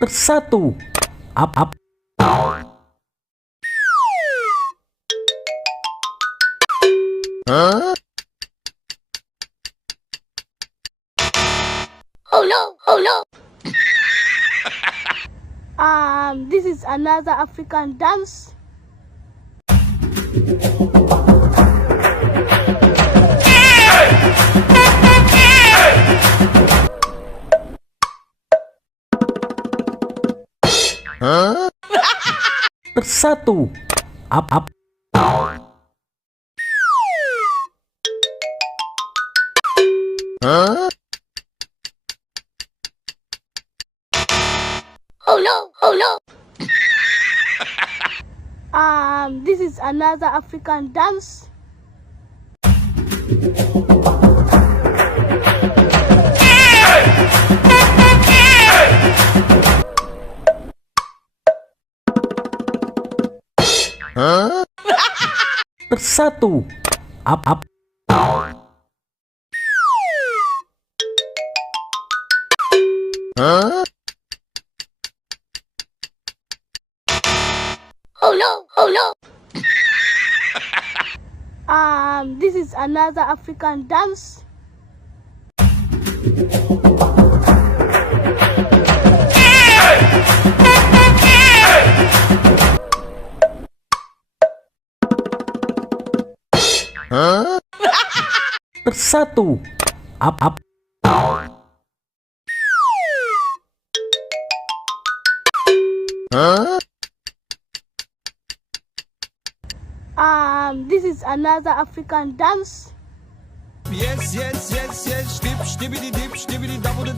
bersatu. Up. Huh? Oh no. This is another African dance. Huh? Bersatu. Up. Huh? Oh no. This is another African dance. Huh? Bersatu. Up. Huh? Oh no. This is another African dance. Huh? Bersatu. Up. Huh? This is another African dance. Yes, stibbity dip, stibbity double.